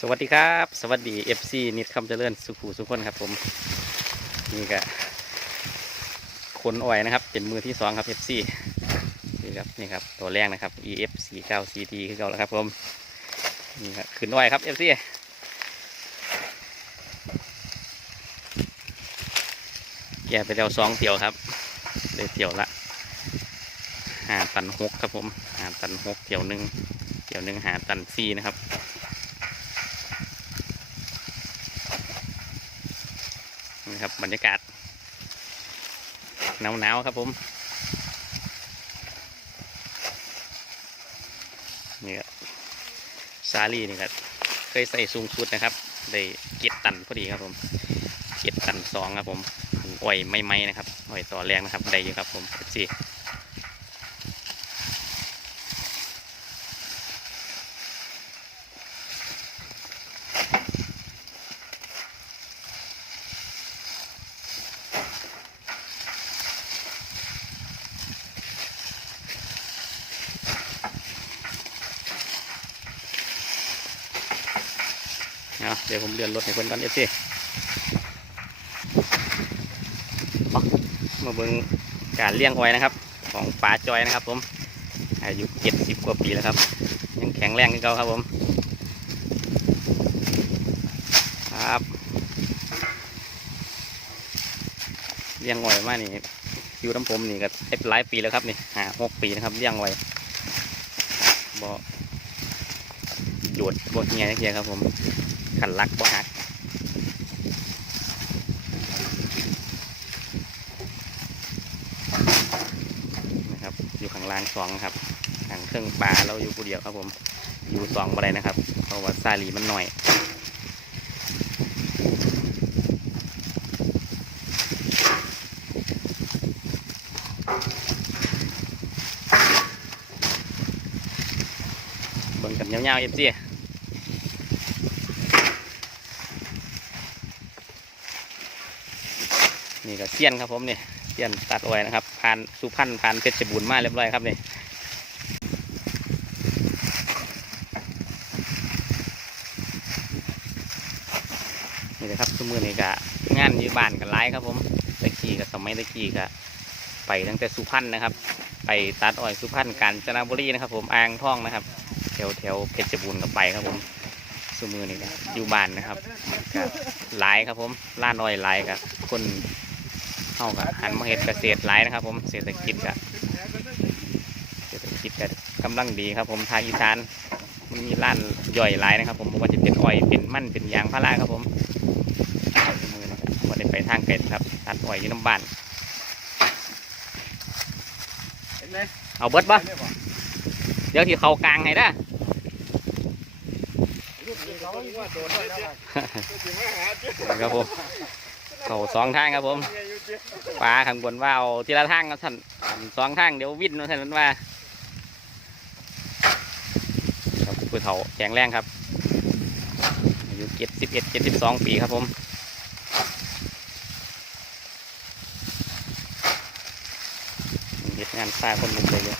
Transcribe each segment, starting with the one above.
สวัสดีครับ สวัสดี FC นิดคำเจริญสุขุสุขคนครับผมนี่ก็คนอ่อยนะครับ เป็นมือที่สองครับ FC นี่ครับนี่ครับตัวแรกนะครับ EF 4 9 CT คือเก่าแล้วครับผมนี่ครับขึ้นอ่อยครับ FC แกไปเดียวสองเตี่ยวครับได้เตี่ยวละหาตันหกครับผมหาตันหกเตี่ยวหนึ่งเตี่ยวหนึ่งหาตันสี่นะครับ นะครับบรรยากาศหนาวๆครับผมนี่ครับซาลีนี่ครับเคยใส่สูงสุดนะครับ ได้เกียตันพอดีครับผมเกียตันสองครับผมอ่อยไม่ไม่นะครับอ่อยต่อแรงนะครับได้อยู่ครับผมสี่ เอาเดี๋ยวผมเลื่อนรถให้เพื่อนก่อนเอฟซีมาเบิ่งการเลี้ยงอ้อยนะครับ ของป๋าจอยนะครับ ผมอายุเจ็ดสิบกว่าปีแล้วครับ ยังแข็งแรงกันเก่าครับผมครับเลี้ยงอ้อยมากนี่อยู่น้ำผมนี่ก็ได้หลายปีแล้วครับนี่หาหกปีนะครับเลี้ยงอ้อยบ่หยดบ่เฮียนักเฮียครับผม ขันลักบ่หักนะครับ อยู่ข้างล่างสองครับทางเครื่องปลาเราอยู่ผู้เดียวครับผม อยู่สองบ่ได้นะครับ เพราะว่าซาลีมันหน่อยเบิ่งกันยาวๆเอฟซี นี่ก็เสี้ยนครับผมเนี่ยเสี้ยนตัดอ้อยนะครับผ่านสุพรรณผ่านเพชรบูรณ์มาเรียบร้อยครับเนี่ยนี่นะครับสมือนี่ก็งานอยี่บ้านกันไล่ครับผมตะกี้กับสมัยตะกี้ก็ไปตั้งแต่สุพรรณนะครับ ไปตัดอ้อยสุพรรณกาญจนบุรีนะครับ ผมอ่างทองนะครับ แถวแถวเพชรบูรณ์ก็ไปครับผมสมือนี่ก็อยู่บ้านนะครับก็หลายครับผมล้านอ้อยหลายกับคน เข้ากับหันมาเห็ดเกษตรหลายนะครับ ผมเศรษฐกิจกับเศรษฐกิจกับกำลังดีครับ ผมทางอีสานมันมีร้านย่อยหลายนะครับ ผมบ่ว่าจะเป็นอ้อยเป็นมั่นเป็นยางพาราครับผมมือนะครับว่าได้ไปทางไกลครับตัดอ้อยอยู่น้ำบ้านเห็นไหมเอาเบิดบ่เดี๋ยวที่เขากลางได้อเขาว่าโดนได้แล้วถึงมาหาเจ้าครับผม เขาสองทางครับผมป่าปลาข้างบนว่าเอาทีละทางก็สั่นสั่นสองทางเดี๋ยววิ่นมาสั่นมันว่าครับผู้เฒ่าแข็งแรงครับอายุเจ็ดสิบเอ็ดเจ็ดสิบสองปีครับผมเฮ็ดงานสร้าคนหนุ่มเลยอยู่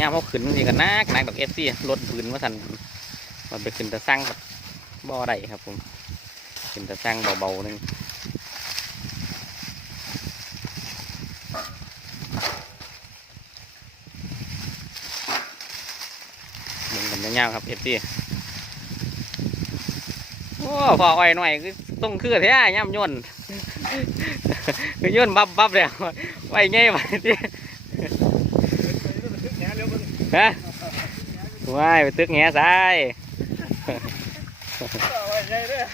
ย่ามเขาขึ้นนี่ก็นักนักดอกเอฟซีรถปืนมาสันมันไปขึ้นตะสั่งกับบ่อได้ครับผมขึ้นตะสั่งเบาๆนึงเบิ่งกันยาวๆครับเอฟซีโอ้พออ้อยหน่อยคือต้องคือแท้ย่ำย่นคือย่นบับบับแล้วไว้ไงไปที่ ฮะว้ายไปตึกแง่ซ้ายเอาไว้ใหญ่เด้อ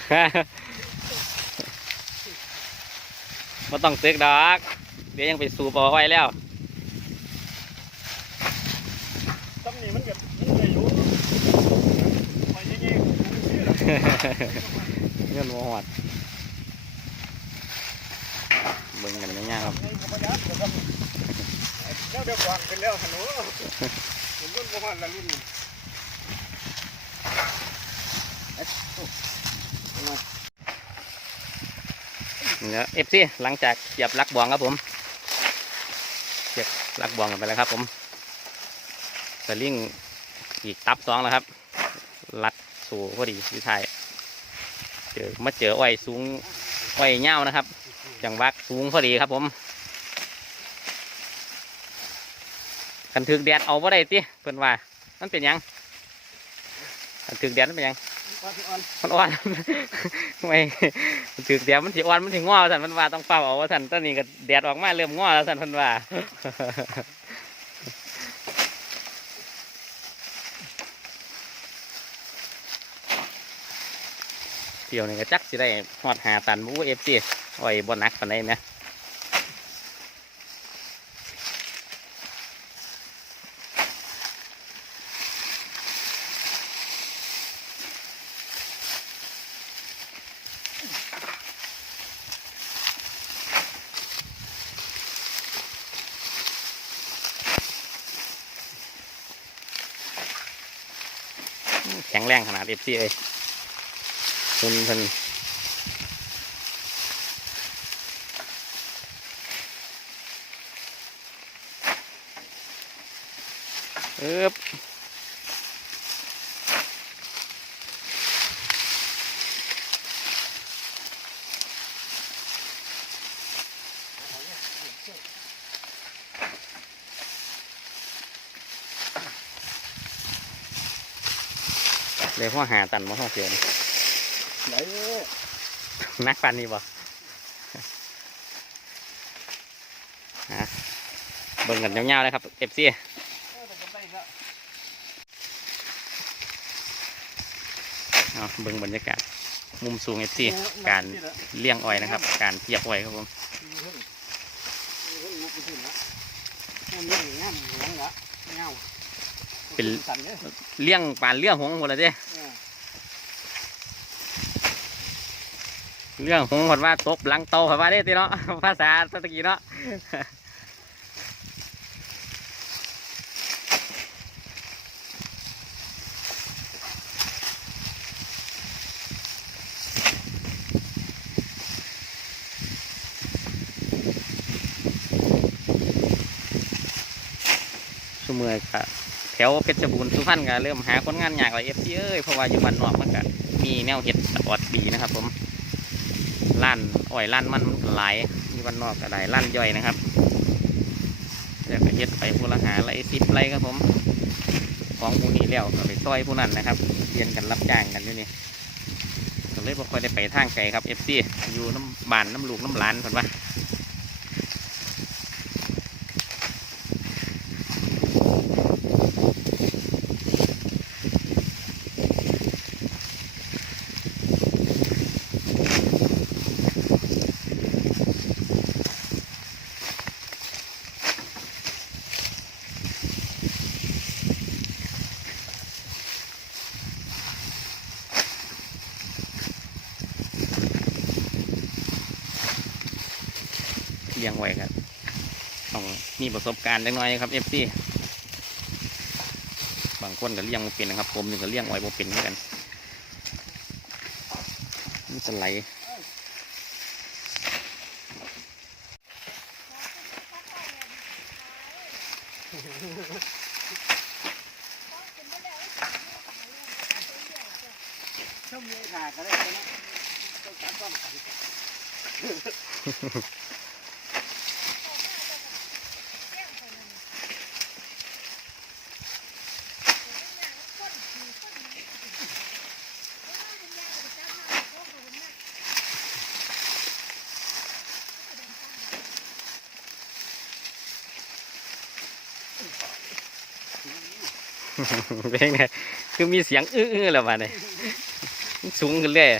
มาต้องตึกดอก เดี๋ยวยังไปสูบเอาไว้แล้วตำหนิมันแบบมันได้อยู่ไปยังไงชื่อหรอเงื่อนวอดเบิ่งกันยาวๆครับไงธรรมดาเดี๋ยวครับแล้วเดี๋ยววางเป็นแล้วหนู ผมรุ่นประมาณละรุ่นเอฟซีหลังจากเหยียบลักบวงครับผมเชือกลักบวงกันไปแล้วครับ ผมสลิงอีกตับสองแล้วครับ ลัดสู่พอดีที่ไทยเจอมาเจออ้อยสูงอ้อยเง่านะครับ จังหวักสูงพอดีครับผม กันถึกแดดเอาบ่ได้ติเพิ่นว่ามันเป็นหยังกันถึกแดดมันเป็นหยังว่าพี่อ่อนมันอ่อนไม่ถึกแดดมันสิอ่อนมันสิง้อสันเพิ่นว่าต้องเฝ้าเอาว่าสันตอนนี้ก็แดดออกมาเริ่มง้อแล้วสันเพิ่นว่าเที่ยวนี่ก็จักสิได้ฮอดหาตันบูเอฟซีโอ้ยบนนักปานใดนะ แข็งแรงขนาดเอฟซีเลยคุณเพิ่นเอ๊บ เลยพ่อหาตันมาห้องเสียนี่ไหนนักปันนี่บ่ฮะเบิ่งกันยาวๆเลยครับเอฟซีเอาเบิ่งบรรยากาศมุมสูงเอฟซีการเลี้ยงอ้อยนะครับ การเทียบอ้อยครับผมสันเนี่ย เลี้ยงปานเลี้ยงหงส์หมดเลยเด้เรื่องหงส์คนว่าตบหลังโตคนว่าเด้ติเนาะภาษาตะกี้เนาะสมือก็ แถวเพชรบูรณ์สุพรรณก็เริ่มหาคนงานยากเลยเอฟซีเอ้ยเพราะว่าอยู่บ้านนอกมันก็มีแนวเห็ดตลอดปีนะครับ ผมล้านอ้อยล้านมันหลายอยู่บ้านนอกก็ได้ล้านย่อยนะครับเดี๋ยวก็เฮ็ดไปผู้ละหาไรสิบไรครับผม ของผู้นี้แล้วก็ไปซอยผู้นั้นนะครับเรียนกันรับจ้างกันอยู่นี่ก็เลยบ่ค่อยได้ไปทางไกลครับเอฟซีอยู่น้ำบานน้ำลูกน้ำหลานคนว่า ไว้ครับต้องมีประสบการณ์เล็กน้อยครับเอฟซีบางคนก็เลี้ยงบ่เป็นนะครับ ผมนี่ก็เลี้ยงไว้บ่เป็นเหมือนกันนี่จะไหลช่วงนี้ขาก็ได้นะต้องการความขัน เป็นไงคือมีเสียงอื้อๆแล้วมาเนี่ยสูงขึ้นเรื่อย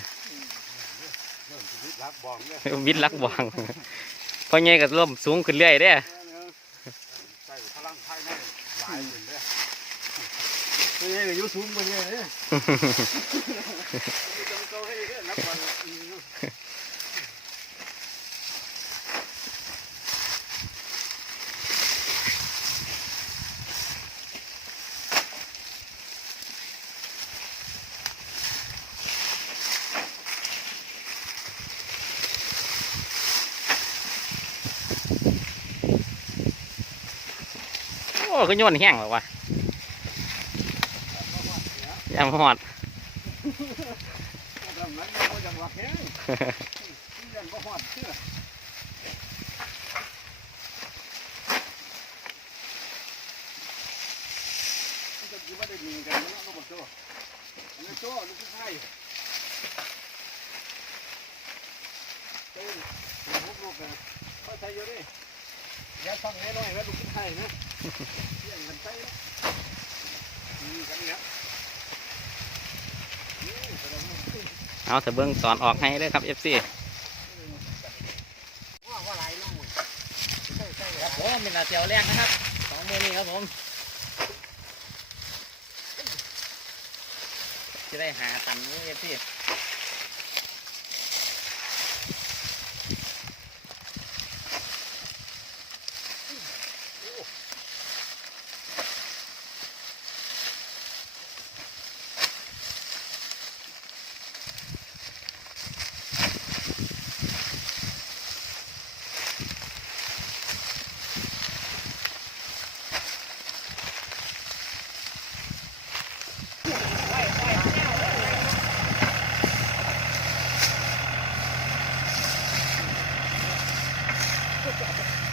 รักบองเนี่ยวิทย์ลักบวางพอไงก็เริ่มสูงขึ้นเรื่อยเด้ใส่พลังภายในหลายขึ้นเลยไม่ใช่ยูทูบมันเนี่ยเนี่ยต้องโตให้เรื่อย ก็โยนแห้งหรอวะยังหอดดำนั้นยังบ่ะยังบ่ฮอดเชื่อมันจะอยู่ว่าได้ดีกันนะน้องบ่โจ้อันนี้โจ้ลูกชายเต้นลูกๆกันเข้าใจอยู่ดิอย่าฟังให้น้อยนะลูกชายนะ เสียงกันใจนะนี่กันเนี่ยนี่แสดงว่าเอาแต่เบิ้งสอนออกให้เลยครับ FC ว่าว่าไรน้องใช่ใช่ครับผมเป็นอาเซียวแรกนะครับสองมือนี้ครับผมจะได้หาตันนี้ FC มัน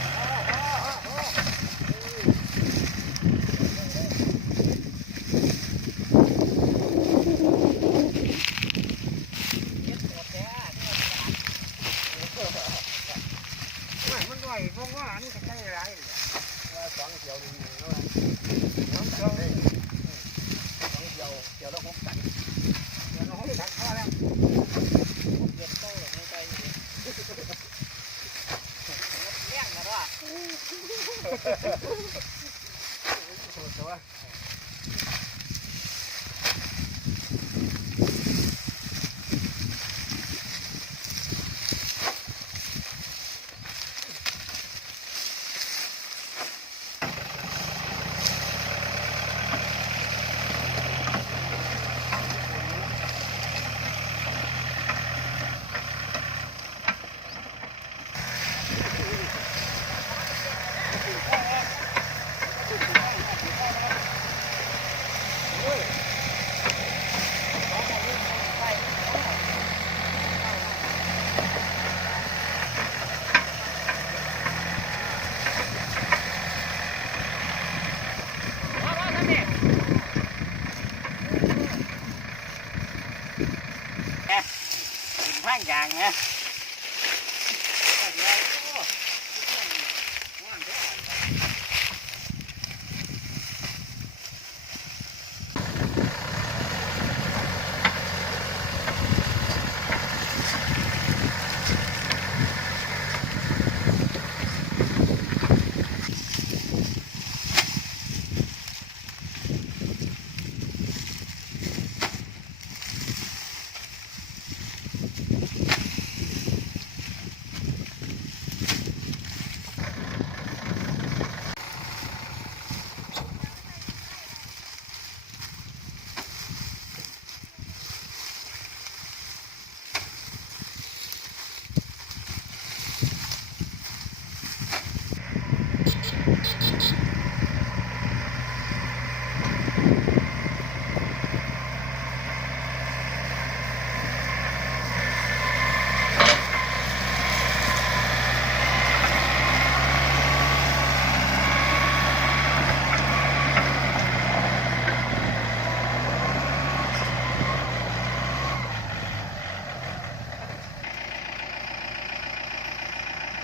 ข้างยางนะ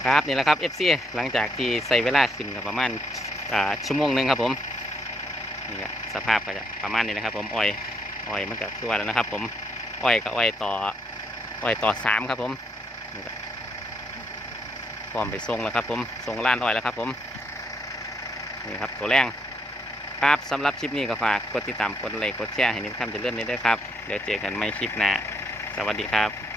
ครับนี่แหละครับ FC หลังจากที่ใส่เวลาขึ้นกับประมาณชั่วโมงหนึ่งครับผมนี่ก็สภาพก็จะประมาณนี้นะครับ ผมอ้อยอ้อยมันก็คือว่าแล้วนะครับ ผมอ้อยกับอ้อยต่ออ้อยต่อสามครับผมนี่ก็พร้อมไปส่งแล้วครับ ผมส่งร้านอ้อยแล้วครับ ผมนี่ครับตัวแรงครับสำหรับคลิปนี้ก็ฝากกดติดตามกดไลค์กดแชร์ให้นิดคำจะเลื่อนนี้ด้วยครับเดี๋ยวเจอกันใหม่คลิปหน้าสวัสดีครับ